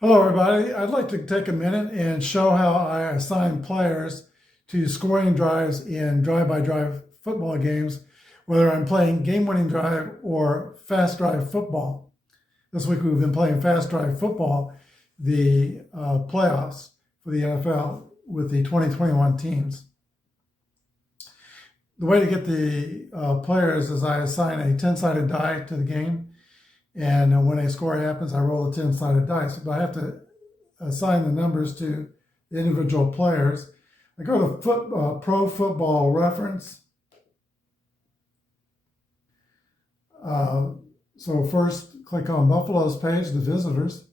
Hello everybody, I'd like to take a minute and show how I assign players to scoring drives in drive-by-drive football games, whether I'm playing game-winning drive or fast drive football. This week we've been playing fast drive football, the playoffs for the NFL with the 2021 teams. The way to get the players is I assign a 10-sided die to the game. And when a score happens, I roll a 10-sided dice. But I have to assign the numbers to the individual players. I go to Pro Football Reference. So first, click on Buffalo's page, the visitors.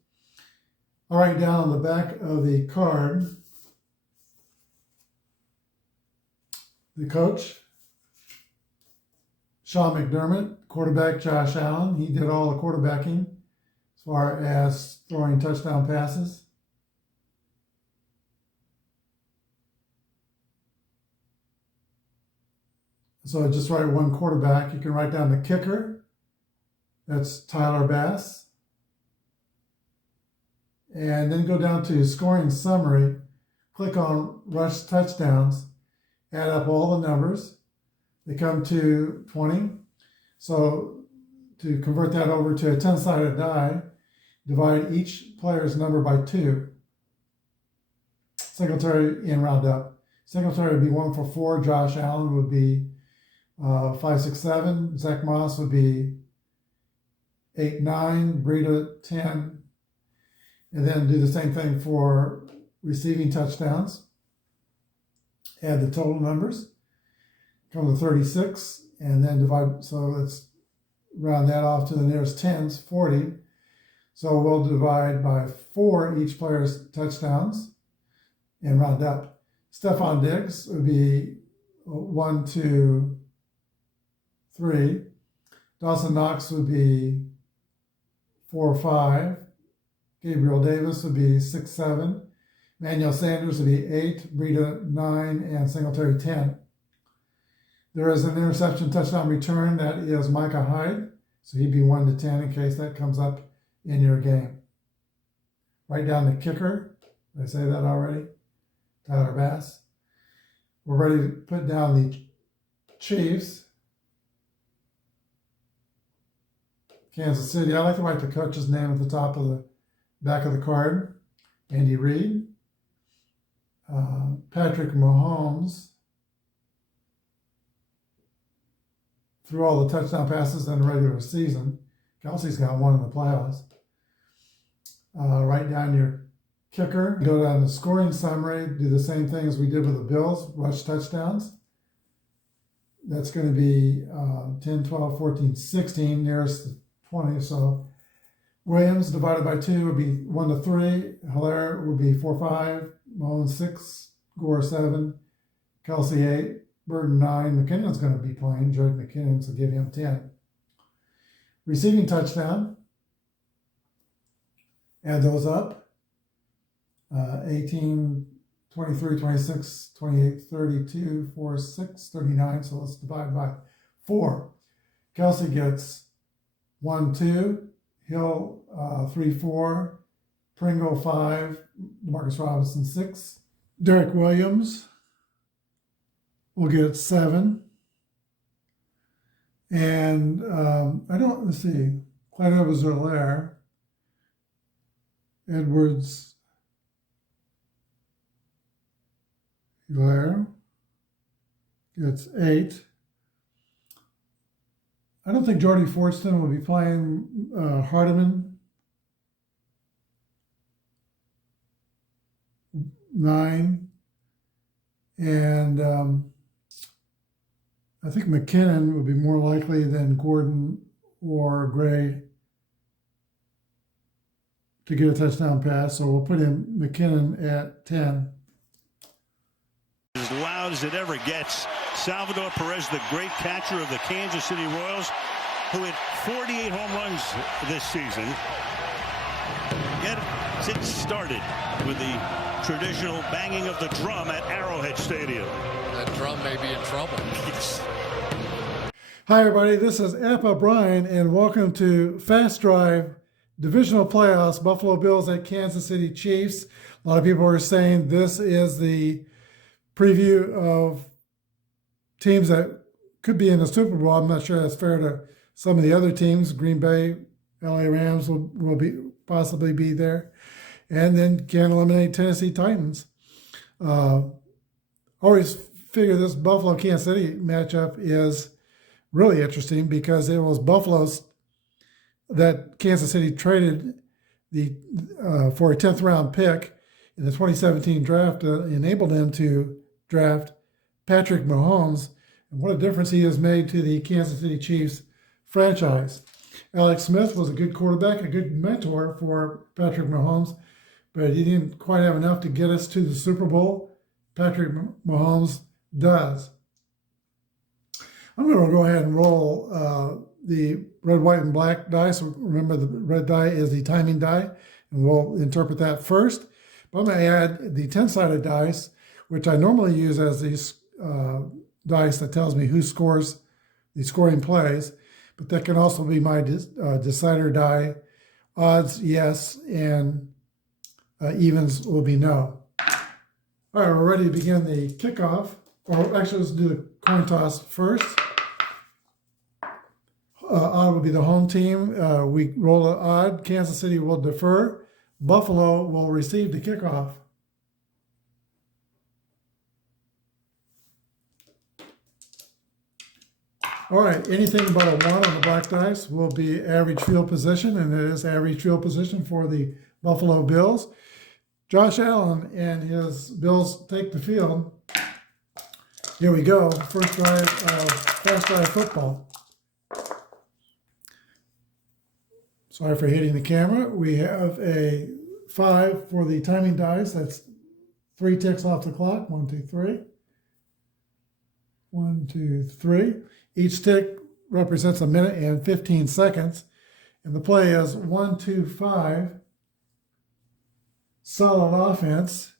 I'll write down on the back of the card the coach, Sean McDermott, quarterback Josh Allen. He did all the quarterbacking as far as throwing touchdown passes. So I just write one quarterback. You can write down the kicker. That's Tyler Bass. And then go down to scoring summary. Click on rush touchdowns. Add up all the numbers. They come to 20. So to convert that over to a 10-sided die, divide each player's number by 2. Singletary and round up. Singletary would be 1 for 4. Josh Allen would be 5, 6, 7. Zach Moss would be 8, 9. Breida 10. And then do the same thing for receiving touchdowns. Add the total numbers. Come to 36, and then divide, so let's round that off to the nearest tens, 40. So we'll divide by 4 each player's touchdowns and round up. Stephon Diggs would be 1, 2, 3. Dawson Knox would be 4, 5. Gabriel Davis would be 6, 7. Emmanuel Sanders would be 8. Breida 9, and Singletary 10. There is an interception touchdown return. That is Micah Hyde. So he'd be 1 to 10 in case that comes up in your game. Write down the kicker. Did I say that already? Tyler Bass. We're ready to put down the Chiefs. Kansas City. I like to write the coach's name at the top of the back of the card. Andy Reid. Patrick Mahomes. Through all the touchdown passes in the regular season. Kelsey's got 1 in the playoffs. Write down your kicker. Go down to scoring summary. Do the same thing as we did with the Bills. Rush touchdowns. That's going to be 10, 12, 14, 16, nearest 20. So Williams divided by 2 would be 1 to 3. Hilaire would be 4, 5. Mahomes 6. Gore 7. Kelsey 8. Burton 9. McKinnon's going to be playing. Judge McKinnon, so give him 10. Receiving touchdown. Add those up. 18, 23, 26, 28, 32, 4, 6, 39. So let's divide by 4. Kelsey gets 1, 2. Hill 3, 4. Pringle 5. Demarcus Robinson 6. Derek Williams will get 7. And let's see, Clyde Edwards-Helaire, Hilaire gets 8. I don't think Jordy Fortson will be playing. Hardiman, 9. And I think McKinnon would be more likely than Gordon or Gray to get a touchdown pass. So we'll put in McKinnon at 10. As loud as it ever gets. Salvador Perez, the great catcher of the Kansas City Royals, who hit 48 home runs this season. Gets it started with the traditional banging of the drum at Arrowhead Stadium. That drum may be in trouble. Yes. Hi everybody, this is Apba Brian and welcome to Fast Drive Divisional playoffs, Buffalo Bills at Kansas City Chiefs. A lot of people are saying this is the preview of teams that could be in the Super Bowl. I'm not sure that's fair to some of the other teams. Green Bay, LA Rams will possibly be there. And then can eliminate Tennessee Titans. Always figure this Buffalo-Kansas City matchup is really interesting because it was Buffalo's that Kansas City traded for a 10th round pick in the 2017 draft enabled them to draft Patrick Mahomes. And what a difference he has made to the Kansas City Chiefs franchise. Alex Smith was a good quarterback, a good mentor for Patrick Mahomes, but he didn't quite have enough to get us to the Super Bowl. Patrick Mahomes does. I'm going to go ahead and roll the red, white, and black dice. Remember, the red die is the timing die, and we'll interpret that first. But I'm going to add the 10-sided dice, which I normally use as these dice that tells me who scores the scoring plays. But that can also be my decider die. Odds, yes, and evens will be no. All right, we're ready to begin the kickoff. Or actually, let's do the coin toss first. Odd will be the home team. We roll an odd. Kansas City will defer. Buffalo will receive the kickoff. All right, anything but a 1 on the black dice will be average field position, and it is average field position for the Buffalo Bills. Josh Allen and his Bills take the field. Here we go, first drive of fast drive football. Sorry for hitting the camera. We have a 5 for the timing dice. That's 3 ticks off the clock. 1, 2, 3. 1, 2, 3. Each tick represents a minute and 15 seconds. And the play is 1, 2, 5. Solid offense.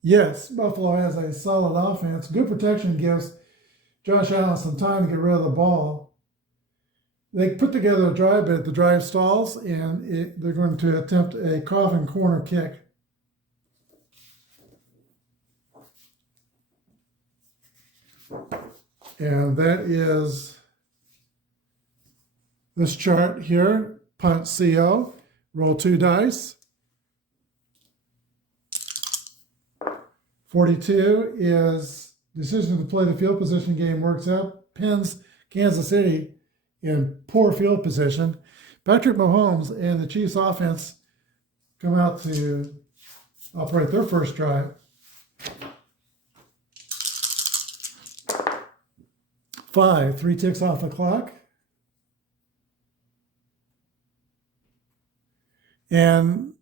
Yes, Buffalo has a solid offense. Good protection gives Josh Allen some time to get rid of the ball. They put together a drive, but the drive stalls, and they're going to attempt a coffin corner kick. And that is this chart here, punt CO. Roll 2 dice. 42 is decision to play the field position game works out. Pins Kansas City in poor field position. Patrick Mahomes and the Chiefs offense come out to operate their first drive. 5, 3 ticks off the clock. And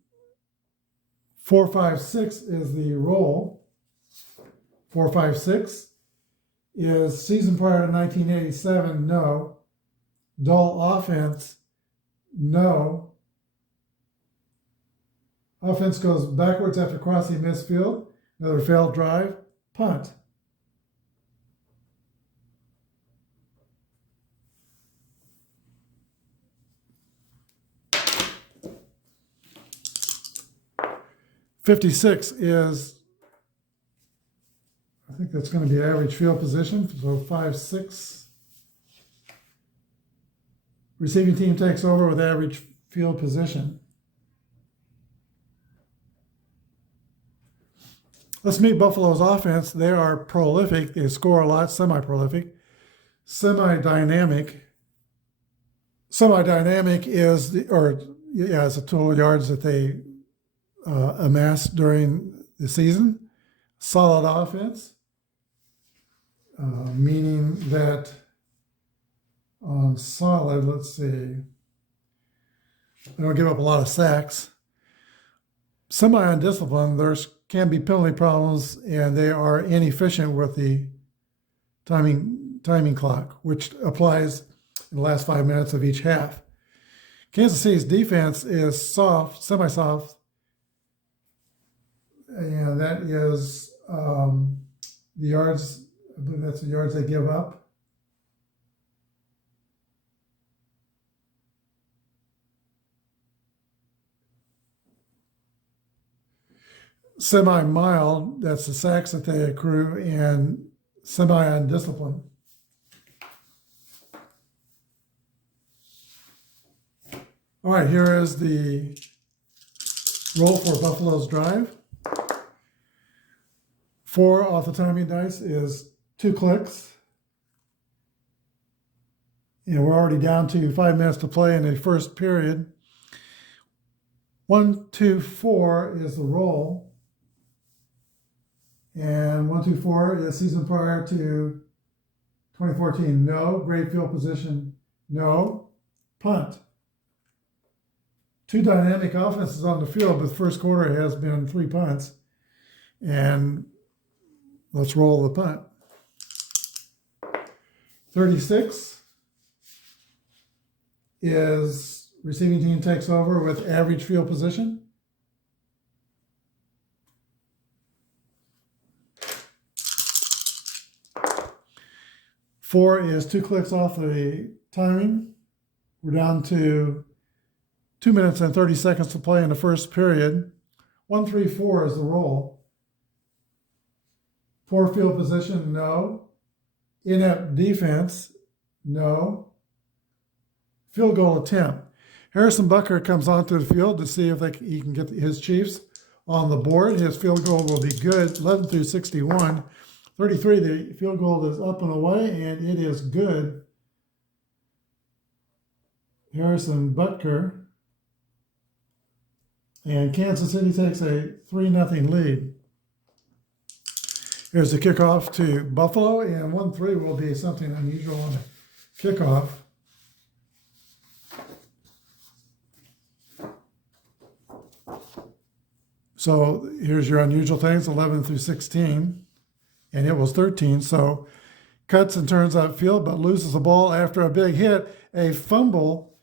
4, 5, 6 is the roll. 4, 5, 6 is season prior to 1987, no. Dull offense, no. Offense goes backwards after crossing midfield. Another failed drive, punt. .56 is, I think that's going to be average field position, so 5, 6. Receiving team takes over with average field position. Let's meet Buffalo's offense. They are prolific. They score a lot, semi-prolific. Semi-dynamic. Semi-dynamic is it's the total yards that they amass during the season. Solid offense, meaning that on solid, let's see, they don't give up a lot of sacks. Semi-undisciplined, there can be penalty problems, and they are inefficient with the timing clock, which applies in the last 5 minutes of each half. Kansas City's defense is soft, semi-soft, and that is the yards, I believe that's the yards they give up. semi-mild, that's the sacks that they accrue, and semi-undisciplined. All right, here is the roll for Buffalo's drive. 4 off the timing dice is 2 clicks. And we're already down to 5 minutes to play in the first period. 1, 2, 4 is the roll. And 1, 2, 4 is season prior to 2014. No. Great field position. No. Punt. 2 dynamic offenses on the field, but the first quarter has been 3 punts. And let's roll the punt. 36 is receiving team takes over with average field position. Four is 2 clicks off the timing. We're down to 2 minutes and 30 seconds to play in the first period. 1, 3, 4 is the roll. 4 field position, no. Inept defense, no. Field goal attempt. Harrison Bucker comes onto the field to see if he can get his Chiefs on the board. His field goal will be good, 11 through 61. 33, the field goal is up and away, and it is good. Harrison Butker. And Kansas City takes a 3-0 lead. Here's the kickoff to Buffalo, and 1-3 will be something unusual on the kickoff. So here's your unusual things, 11 through 16, and it was 13. So cuts and turns upfield, but loses the ball after a big hit, a fumble.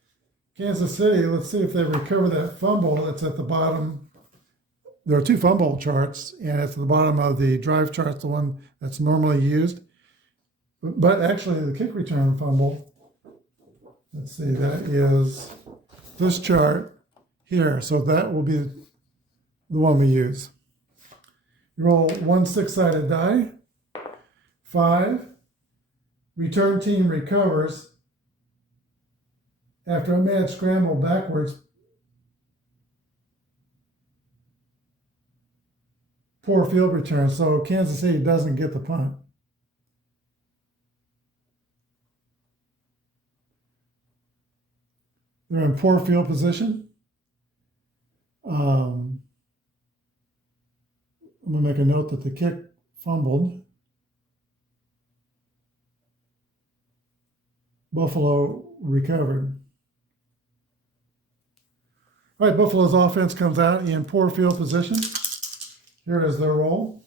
Kansas City, let's see if they recover that fumble. It's at the bottom. There are 2 fumble charts, and it's at the bottom of the drive chart, the one that's normally used. But actually, the kick return fumble, let's see, that is this chart here. So that will be the one we use. You roll 1 6-sided die. 5. Return team recovers after a mad scramble backwards. Poor field return, so Kansas City doesn't get the punt. They're in poor field position. I'm going to make a note that the kick fumbled. Buffalo recovered. All right, Buffalo's offense comes out in poor field position. Here is their roll.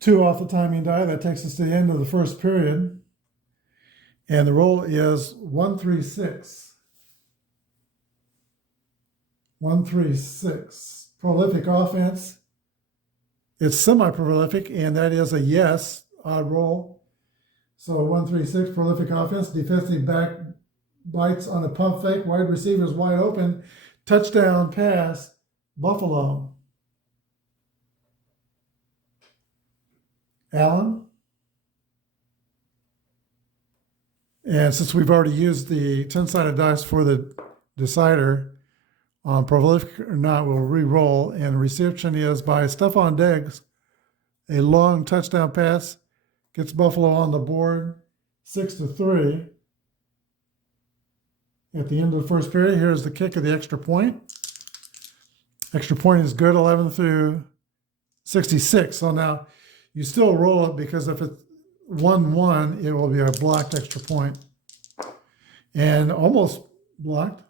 Two off the timing die. That takes us to the end of the first period. And the roll is 1-3-6. 1-3-6. Prolific offense. It's semi-prolific, and that is a yes, odd roll. So 1-3-6, prolific offense. Defensive back bites on a pump fake. Wide receivers wide open. Touchdown pass, Buffalo. Allen. And since we've already used the 10-sided dice for the decider, on prolific or not, we'll re-roll. And the reception is by Stephon Diggs. A long touchdown pass gets Buffalo on the board, 6-3. At the end of the first period, here's the kick of the extra point. Extra point is good, 11 through 66. So now you still roll it, because if it's 1-1, it will be a blocked extra point. And almost blocked.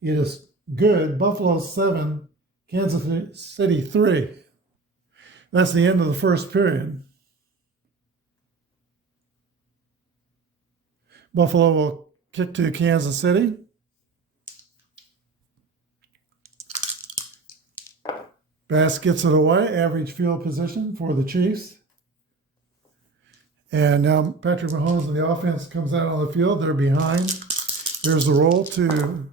It is good. Buffalo 7, Kansas City 3. That's the end of the first period. Buffalo will kick to Kansas City. Bass gets it away. Average field position for the Chiefs. And now Patrick Mahomes and the offense comes out on the field. They're behind. There's the roll to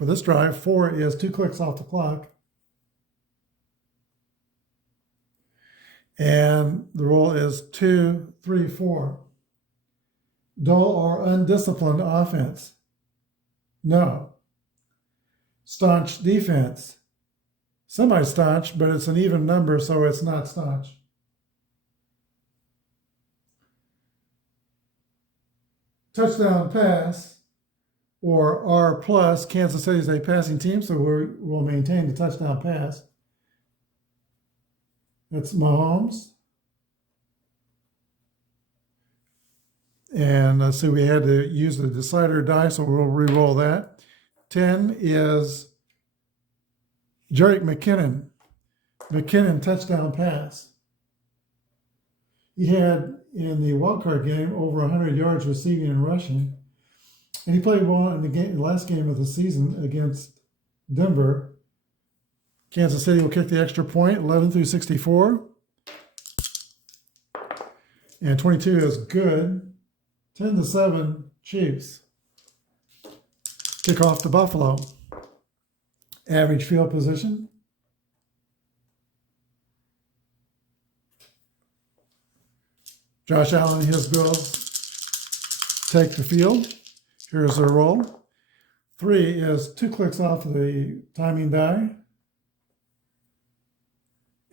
for this drive. 4 is 2 clicks off the clock. And the roll is 2, 3, 4. Dull or undisciplined offense. No. Staunch defense. Semi-staunch, but it's an even number, so it's not staunch. Touchdown pass, or R plus. Kansas City is a passing team, so we'll maintain the touchdown pass. That's Mahomes. And let's see, we had to use the decider die, so we'll re-roll that. 10 is Jerick McKinnon. McKinnon touchdown pass. He had, in the wildcard game, over 100 yards receiving and rushing. And he played well in the last game of the season against Denver. Kansas City will kick the extra point, 11 through 64. And 22 is good. 10-7 Chiefs. Kick off to Buffalo. Average field position. Josh Allen and his Bills take the field. Here's their roll. 3 is 2 clicks off of the timing die.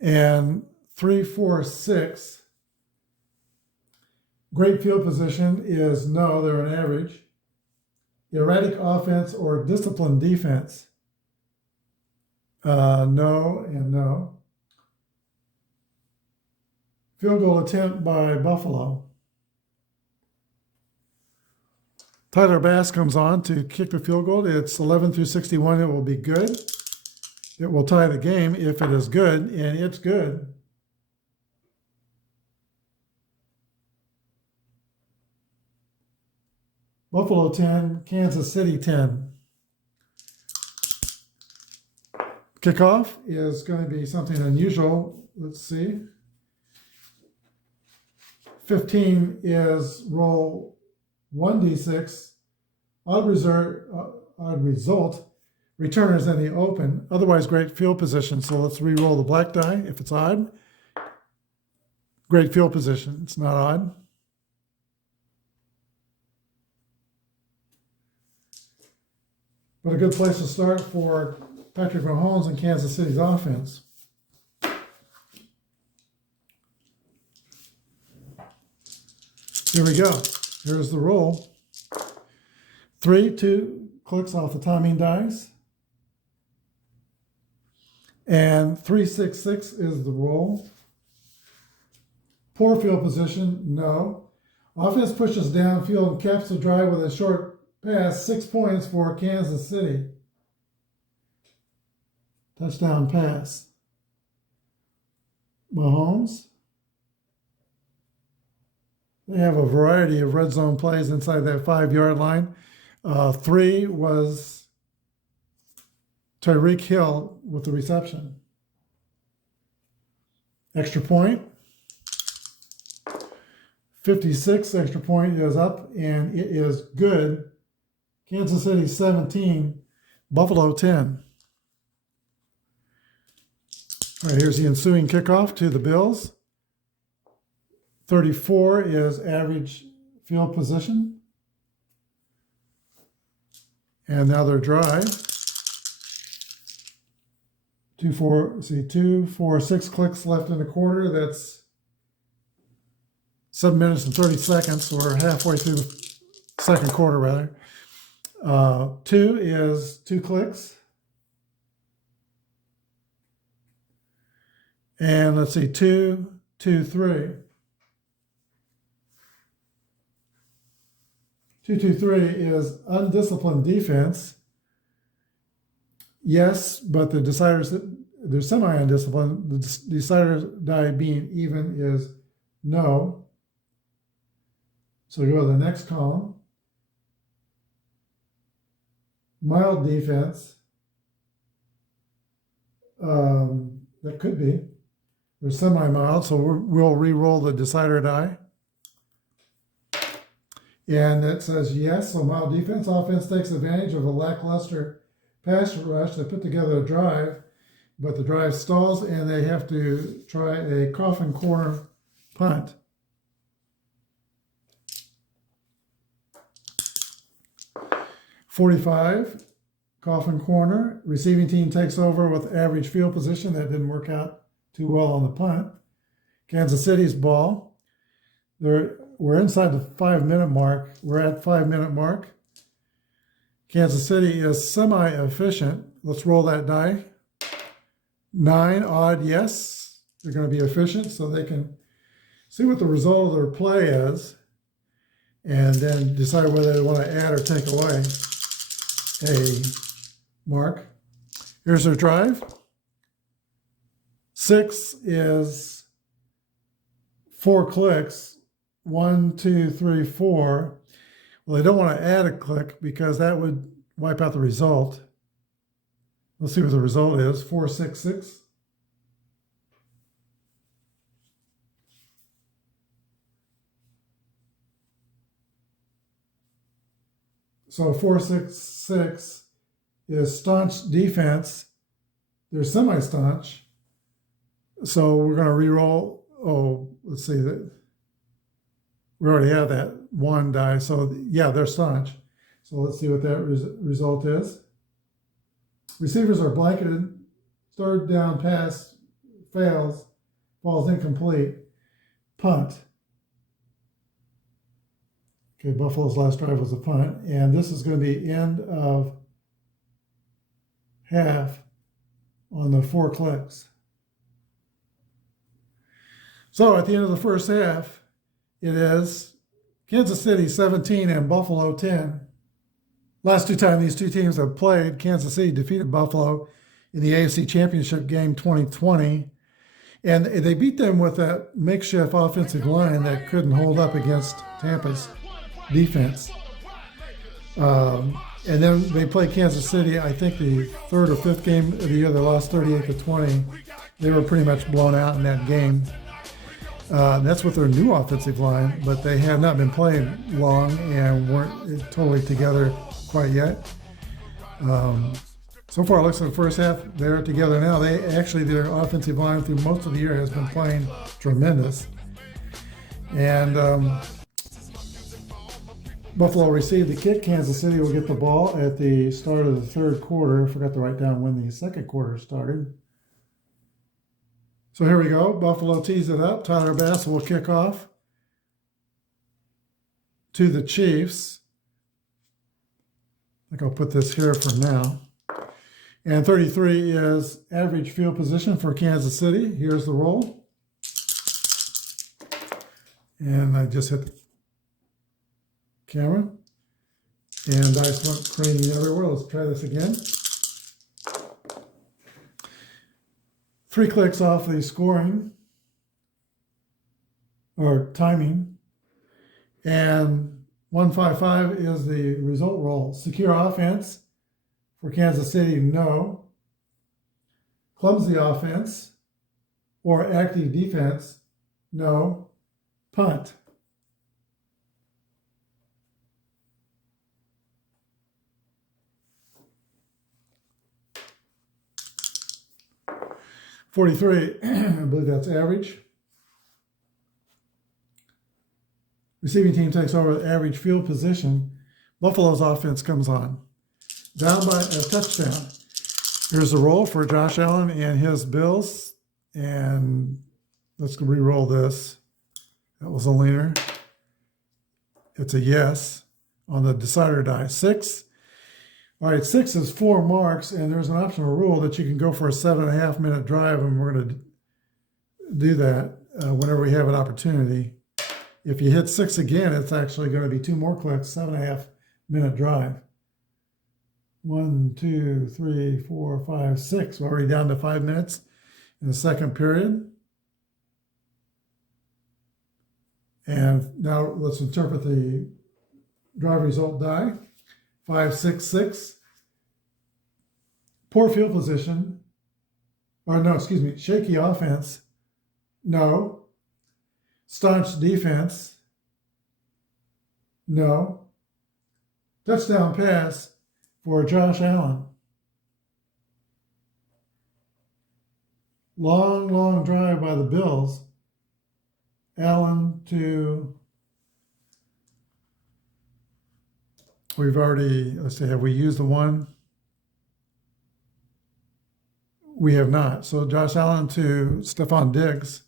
And 3, 4, 6. Great field position is no, they're an average. Erratic offense or disciplined defense. No and no. Field goal attempt by Buffalo. Tyler Bass comes on to kick the field goal. It's 11 through 61. It will be good. It will tie the game if it is good, and it's good. Buffalo 10, Kansas City 10. Kickoff is going to be something unusual. Let's see. 15 is roll 1d6. Odd result. Returners in the open. Otherwise, great field position. So let's re-roll the black die if it's odd. Great field position. It's not odd. But a good place to start for Patrick Mahomes and Kansas City's offense. Here we go. Here's the roll. 3, 2 clicks off the timing dice. And 3, 6, 6 is the roll. Poor field position, no. Offense pushes downfield and caps the drive with a short pass, 6 points for Kansas City. Touchdown pass. Mahomes. They have a variety of red zone plays inside that 5-yard line. 3 was Tyreek Hill with the reception. Extra point. 56 extra point is up, and it is good. Kansas City 17, Buffalo 10. All right, here's the ensuing kickoff to the Bills. 34 is average field position. And now their drive. 2, 4, 6 clicks left in the quarter. That's 7 minutes and 30 seconds, or halfway through the second quarter, rather. 2 is 2 clicks. And let's see, 2, 2, 3. 2, 2, 3 is undisciplined defense. Yes, but the deciders, they're semi-undisciplined. The decider die being even is no. So go to the next column. Mild defense. That could be. They're semi-mild, so we'll re-roll the decider die. And it says yes, so mild defense. Offense takes advantage of a lackluster pass rush. They put together a drive, but the drive stalls and they have to try a coffin corner punt. .45, coffin corner. Receiving team takes over with average field position. That didn't work out too well on the punt. Kansas City's ball. We're inside the 5-minute mark. We're at 5-minute mark. Kansas City is semi-efficient. Let's roll that die. 9, odd, yes. They're going to be efficient so they can see what the result of their play is and then decide whether they want to add or take away a mark. Here's their drive. 6 is 4 clicks. 1, 2, 3, 4. Well, they don't want to add a click because that would wipe out the result. Let's see what the result is. 4, 6, 6. So 4, 6, 6 is staunch defense. They're semi-staunch. So we're going to re-roll. Oh, let's see. We already have that 1 die. So yeah, they're staunch. So let's see what that result is. Receivers are blanketed. Third down pass fails. Falls incomplete. Punt. Okay, Buffalo's last drive was a punt. And this is going to be end of half on the 4 clicks. So at the end of the first half, it is Kansas City 17 and Buffalo 10. Last 2 times these 2 teams have played, Kansas City defeated Buffalo in the AFC Championship game 2020. And they beat them with that makeshift offensive line that couldn't hold up against Tampa's defense. And then they played Kansas City, I think the 3rd or 5th game of the year. They lost 38-20. They were pretty much blown out in that game. That's with their new offensive line, but they have not been playing long and weren't totally together quite yet. So far, it looks like the first half, they're together now. Their offensive line through most of the year has been playing tremendous. And Buffalo received the kick. Kansas City will get the ball at the start of the 3rd quarter. I forgot to write down when the 2nd quarter started. So here we go. Buffalo tees it up. Tyler Bass will kick off to the Chiefs. I think I'll put this here for now. And 33 is average field position for Kansas City. Here's the roll. And I just hit the camera. And dice went crazy everywhere. Let's try this again. 3 clicks off the scoring or timing, and 155 is the result roll. Secure offense for Kansas City, no. Clumsy offense or active defense, no. Punt. .43, I believe that's average. Receiving team takes over the average field position. Buffalo's offense comes on. Down by a touchdown. Here's the roll for Josh Allen and his Bills. And let's re-roll this. That was a leaner. It's a yes on the decider die. 6. All right, 6 is 4 marks, and there's an optional rule that you can go for a 7.5-minute drive, and we're going to do that whenever we have an opportunity. If you hit 6 again, it's actually going to be 2 more clicks, 7.5-minute drive. 1, 2, 3, 4, 5, 6. We're already down to 5 minutes in the second period. And now let's interpret the drive result die. 5, 6, 6. Poor field position. Or no, excuse me. Shaky offense. No. Staunch defense. No. Touchdown pass for Josh Allen. Long, long drive by the Bills. Allen to, we've already, let's see, have we used the one? We have not. So Josh Allen to Stephon Diggs.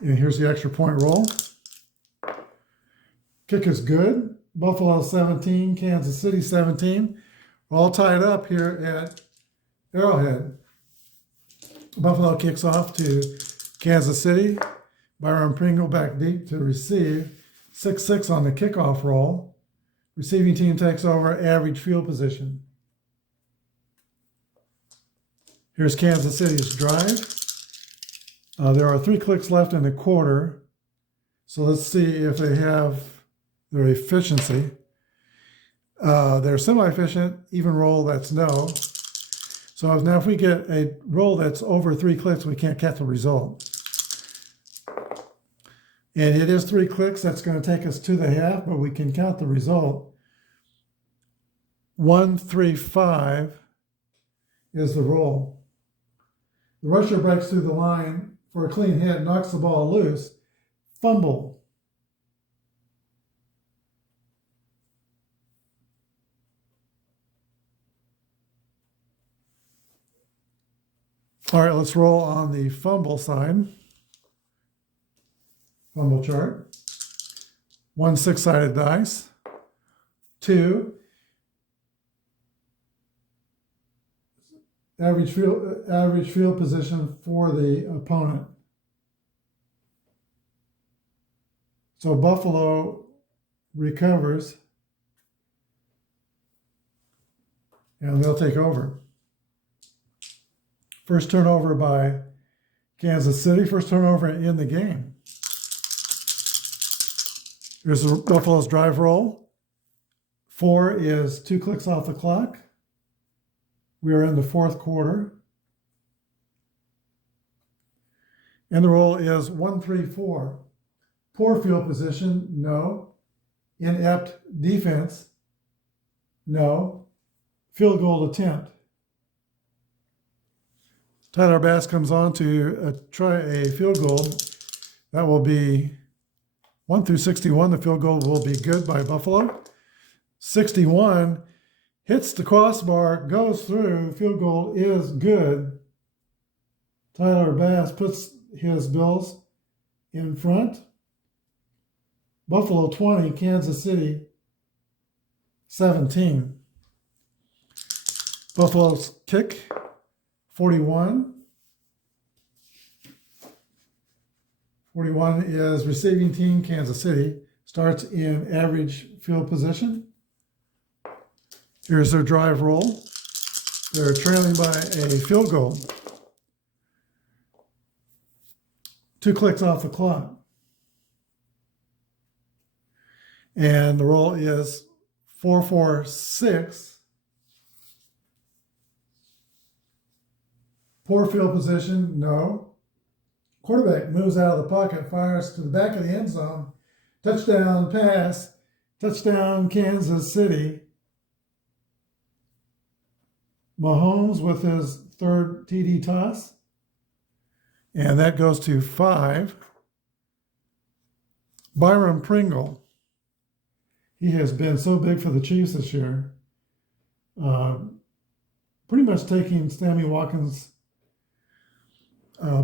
And here's the extra point roll. Kick is good. Buffalo 17, Kansas City 17. We're all tied up here at Arrowhead. Buffalo kicks off to Kansas City. Byron Pringle back deep to receive. 6-6 on the kickoff roll. Receiving team takes over average field position. Here's Kansas City's drive. There are 3 clicks left in the quarter. So let's see if they have their efficiency. They're semi-efficient, even roll, that's no. So now if we get a roll that's over 3 clicks, we can't count the result. And it is 3 clicks. That's going to take us to the half, but we can count the result. 1-3-5 is the roll. The rusher breaks through the line for a clean hit, knocks the ball loose, fumble. All right, let's roll on the fumble side. Fumble chart. 1 6-sided dice. 2 average field position for the opponent. So Buffalo recovers and they'll take over. First turnover by Kansas City, first turnover in the game. Here's the Buffalo's drive roll. 4 is 2 clicks off the clock. We are in the 4th quarter. And the roll is 1-3-4. Poor field position, no. Inept defense, no. Field goal attempt. Tyler Bass comes on to try a field goal. That will be 1 through 61. The field goal will be good by Buffalo. 61 hits the crossbar, goes through. Field goal is good. Tyler Bass puts his Bills in front. Buffalo 20, Kansas City 17. Buffalo's kick 41. 41 is receiving team, Kansas City. Starts in average field position. Here's their drive roll. They're trailing by a field goal. 2 clicks off the clock. And the roll is 4-4-6. Poor field position, no. Quarterback moves out of the pocket, fires to the back of the end zone. Touchdown pass. Touchdown Kansas City. Mahomes with his 3rd TD toss. And that goes to 5. Byron Pringle. He has been so big for the Chiefs this year. Pretty much taking Sammy Watkins'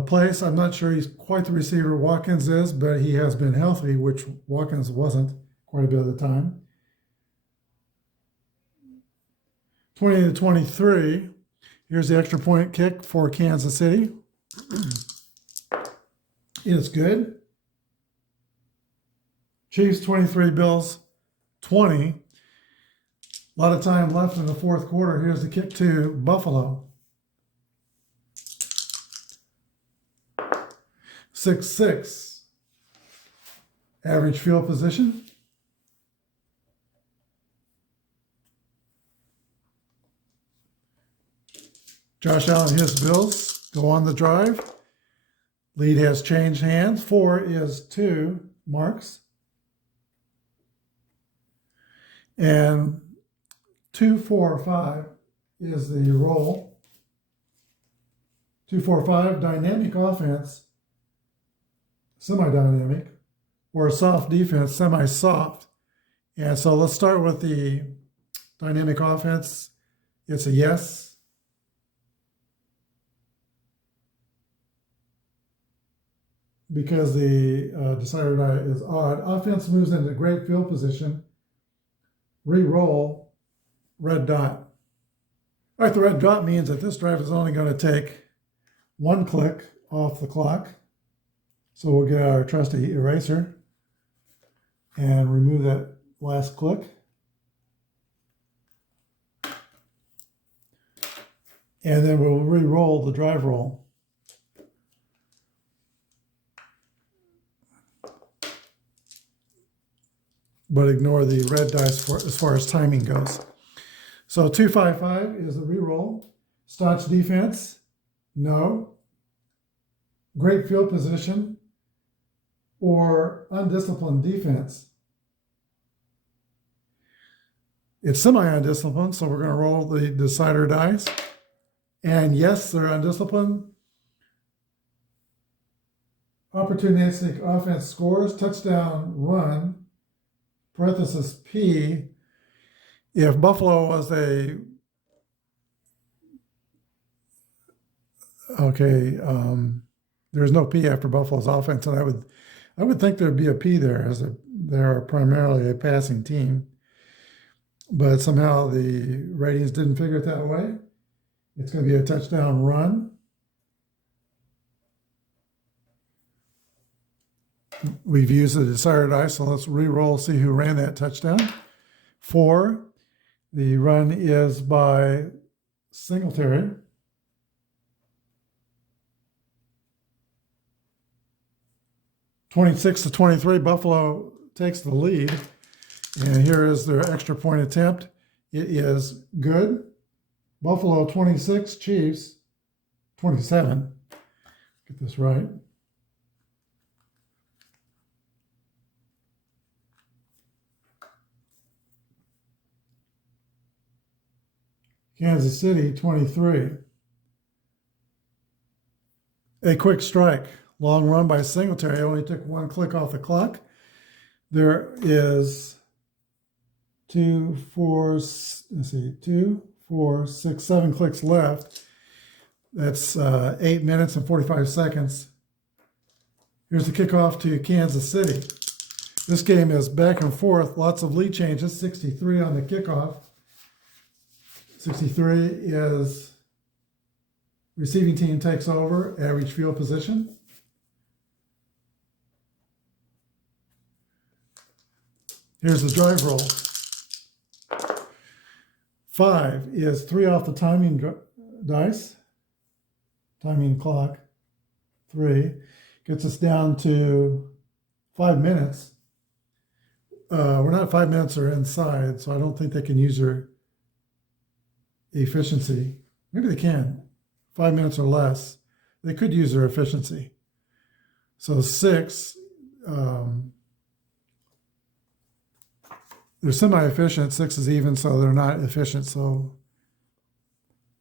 place. I'm not sure he's quite the receiver Watkins is, but he has been healthy, which Watkins wasn't quite a bit of the time. 20-23. Here's the extra point kick for Kansas City. It's good. Chiefs 23, Bills 20. A lot of time left in the 4th quarter. Here's the kick to Buffalo. 6-6. Average field position. Josh Allen, his Bills go on the drive. Lead has changed hands. 4 is 2 marks. And 2-4-5 is the roll. 2-4-5, dynamic offense, semi-dynamic, or soft defense, semi-soft. And so let's start with the dynamic offense. It's a yes. Because the decider die is odd. Offense moves into great field position. Re-roll, red dot. All right, the red dot means that this drive is only going to take one click off the clock. So we'll get our trusty eraser and remove that last click. And then we'll re-roll the drive roll. But ignore the red dice as far as timing goes. So 2-5-5 is the re-roll. Staunch defense, no. Great field position, or undisciplined defense. It's semi-undisciplined, so we're going to roll the decider dice. And yes, they're undisciplined. Opportunistic offense scores, touchdown, run, parenthesis P. If Buffalo was there's no P after Buffalo's offense, and I would think there'd be a P there, as they're primarily a passing team. But somehow the ratings didn't figure it that way. It's going to be a touchdown run. We've used the decider dice, so let's re-roll, see who ran that touchdown. 4. The run is by Singletary. (26-23), Buffalo takes the lead. And here is their extra point attempt. It is good. Buffalo 26, Chiefs 27. Get this right. Kansas City 23. A quick strike. Long run by Singletary. Only took one click off the clock. There is 2, 4, 6, 7 clicks left. That's 8 minutes and 45 seconds. Here's the kickoff to Kansas City. This game is back and forth, lots of lead changes. 63 on the kickoff. 63 is receiving team takes over, average field position. Here's the drive roll. 5 is 3 off the timing dice, timing clock. 3 gets us down to 5 minutes. We're not 5 minutes or inside, so I don't think they can use their efficiency. Maybe they can. 5 minutes or less. They could use their efficiency. So 6, they're semi-efficient. 6 is even, so they're not efficient. So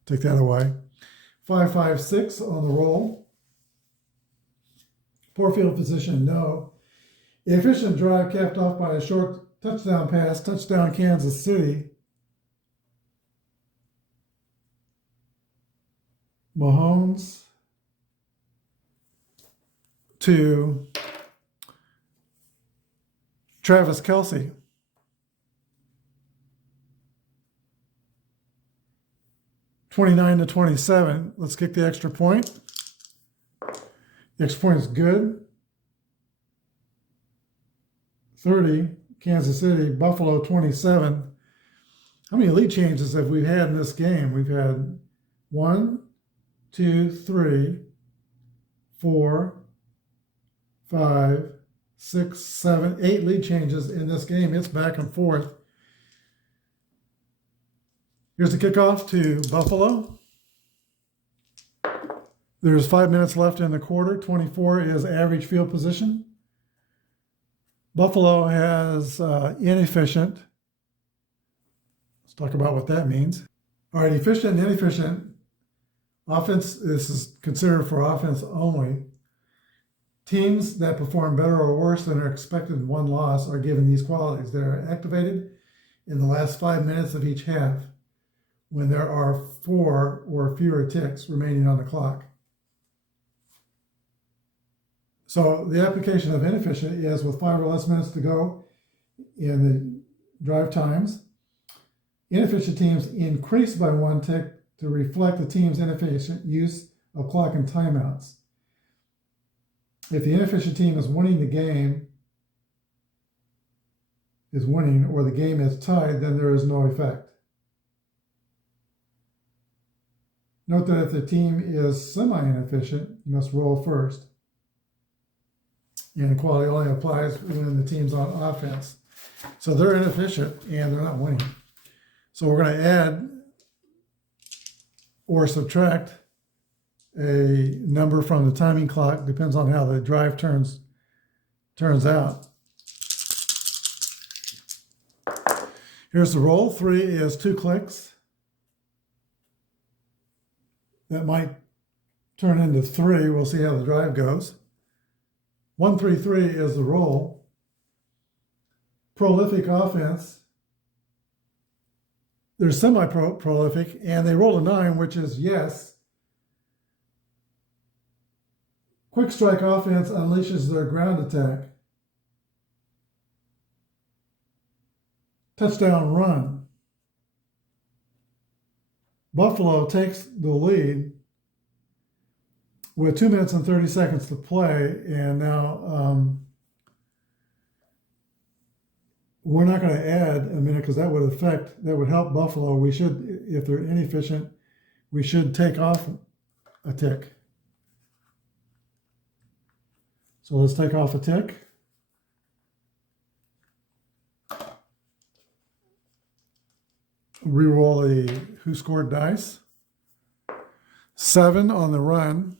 take that away. 5-5-6 on the roll. Poor field position, no. Efficient drive capped off by a short touchdown pass. Touchdown Kansas City. Mahomes to Travis Kelce. (29-27). Let's kick the extra point. The extra point is good. 30, Kansas City. Buffalo 27. How many lead changes have we had in this game? We've had 1, 2, 3, 4, 5, 6, 7, 8 lead changes in this game. It's back and forth. Here's the kickoff to Buffalo. There's 5 minutes left in the quarter. 24 is average field position. Buffalo has inefficient. Let's talk about what that means. All right, efficient and inefficient. Offense, this is considered for offense only. Teams that perform better or worse than are expected in one loss are given these qualities. They are activated in the last 5 minutes of each half when there are 4 or fewer ticks remaining on the clock. So the application of inefficient is with 5 or less minutes to go in the drive times. Inefficient teams increase by 1 tick to reflect the team's inefficient use of clock and timeouts. If the inefficient team is winning or the game is tied, then there is no effect. Note that if the team is semi-inefficient, you must roll first. Inequality only applies when the team's on offense. So they're inefficient and they're not winning. So we're going to add or subtract a number from the timing clock, depends on how the drive turns out. Here's the roll. 3 is 2 clicks. That might turn into 3. We'll see how the drive goes. 1, 3, 3 is the roll. Prolific offense. They're semi-prolific, and they roll a 9, which is yes. Quick strike offense unleashes their ground attack. Touchdown run. Buffalo takes the lead with 2 minutes and 30 seconds to play, and now we're not going to add a minute because that would help Buffalo. We should, if they're inefficient, we should take off a tick. So let's take off a tick. Reroll the who scored dice. 7 on the run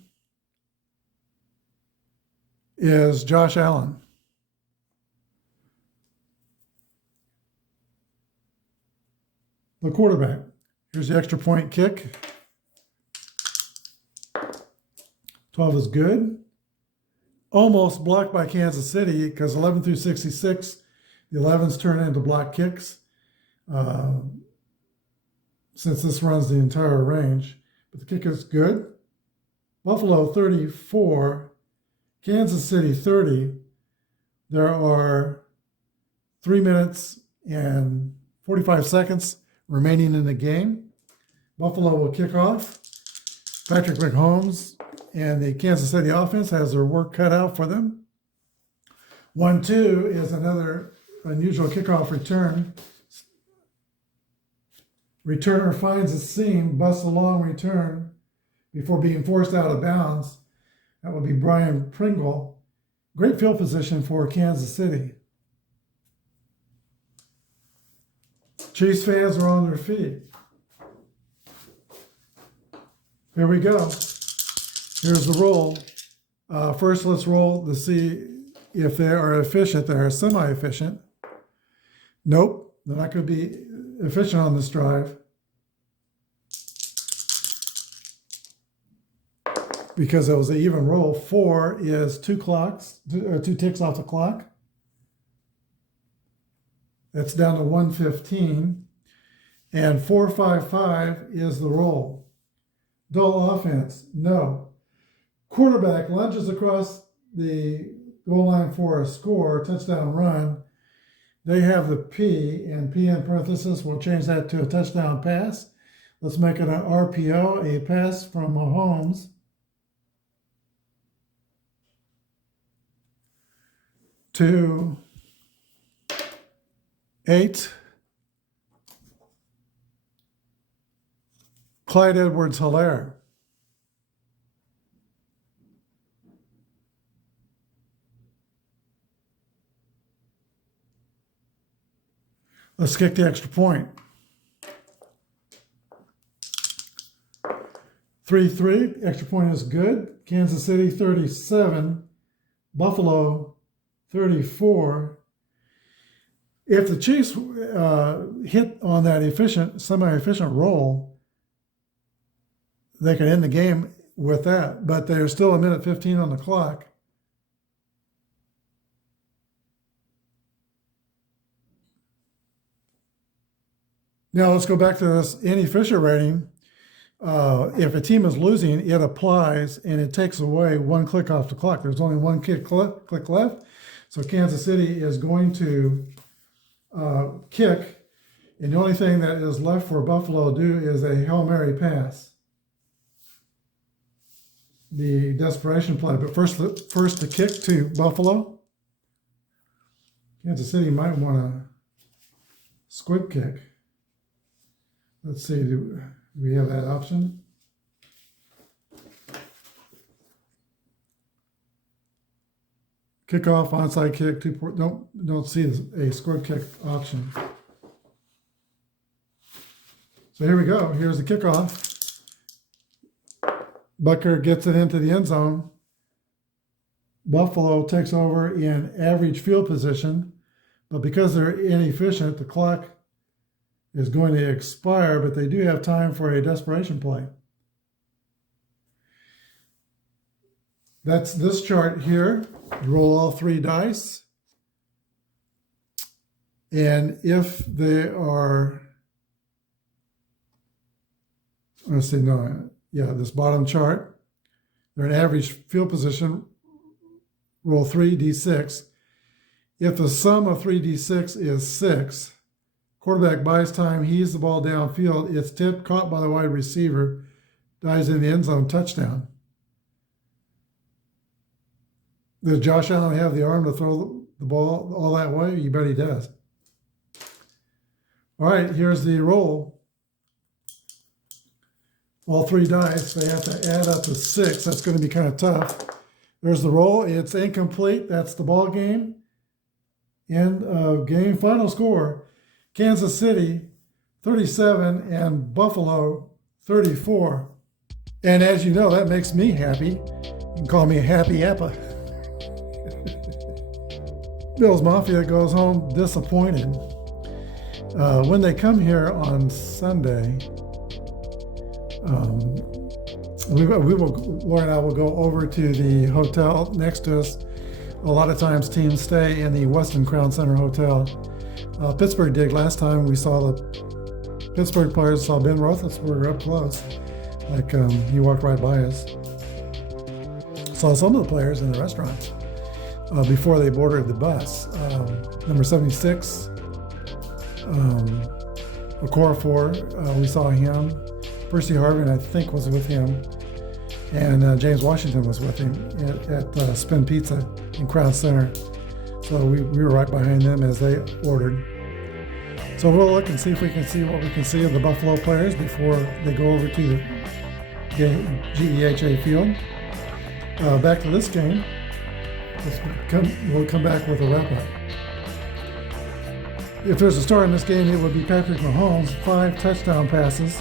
is Josh Allen. The quarterback. Here's the extra point kick. 12 is good. Almost blocked by Kansas City because 11 through 66, the 11s turn into block kicks since this runs the entire range. But the kick is good. Buffalo 34, Kansas City 30. There are 3 minutes and 45 seconds remaining in the game. Buffalo will kick off. Patrick Mahomes and the Kansas City offense has their work cut out for them. 1-2 is another unusual kickoff return. Returner finds a seam, busts a long return before being forced out of bounds. That will be Brian Pringle. Great field position for Kansas City. Chiefs fans are on their feet. Here we go. Here's the roll. First, let's roll to see if they are efficient. They are semi-efficient. Nope, they're not going to be efficient on this drive because it was an even roll. 4 is 2 ticks off the clock. That's down to 1:15. And 4-5-5 is the roll. Dull offense, no. Quarterback lunges across the goal line for a score, touchdown run. They have the P, and P in parenthesis, we'll change that to a touchdown pass. Let's make it an RPO, a pass from Mahomes to 8. Clyde Edwards-Helaire. Let's kick the extra point. 3-3, extra point is good. Kansas City 37, Buffalo 34. If the Chiefs hit on that semi-efficient roll, they can end the game with that, but there's still 1:15 on the clock. Now let's go back to this inefficient rating. If a team is losing, it applies and it takes away 1 click off the clock. There's only 1 click left. So Kansas City is going to kick, and the only thing that is left for Buffalo to do is a Hail Mary pass. The desperation play. But first the kick to Buffalo. Kansas City might want a squib kick. Let's see, do we have that option? Kickoff, onside kick, don't see a squib kick option. So here we go. Here's the kickoff. Bucker gets it into the end zone. Buffalo takes over in average field position, but because they're inefficient, the clock is going to expire, but they do have time for a desperation play. That's this chart here. You roll all 3 dice. And if they are, let's see, this bottom chart, they're in average field position, roll 3d6. If the sum of 3d6 is 6, quarterback buys time, heaves the ball downfield, it's tipped, caught by the wide receiver, dives in the end zone, touchdown. Does Josh Allen have the arm to throw the ball all that way? You bet he does. All right, here's the roll. All 3 dice, they have to add up to 6. That's going to be kind of tough. There's the roll. It's incomplete. That's the ball game. End of game. Final score, Kansas City 37 and Buffalo 34. And as you know, that makes me happy. You can call me a happy Apba. Bills Mafia goes home disappointed. When they come here on Sunday, Laura and I will go over to the hotel next to us. A lot of times teams stay in the Westin Crown Center Hotel. Pittsburgh did last time. We saw the Pittsburgh players, saw Ben Roethlisberger up close. Like he walked right by us. Saw some of the players in the restaurant before they boarded the bus. Number 76, Okorafor, we saw him. Percy Harvin, I think, was with him. And James Washington was with him at Spin Pizza in Crown Center. So we were right behind them as they ordered. So we'll look and see if we can see what we can see of the Buffalo players before they go over to the GEHA field. Back to this game. We'll come back with a wrap-up. If there's a star in this game, it would be Patrick Mahomes. 5 touchdown passes,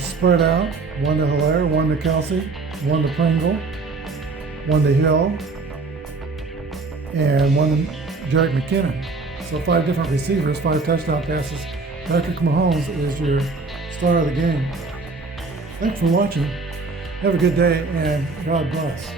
spread out. 1 to Hilaire, 1 to Kelsey, 1 to Pringle, 1 to Hill, and 1 to Jerick McKinnon. So 5 different receivers, 5 touchdown passes. Patrick Mahomes is your star of the game. Thanks for watching. Have a good day, and God bless.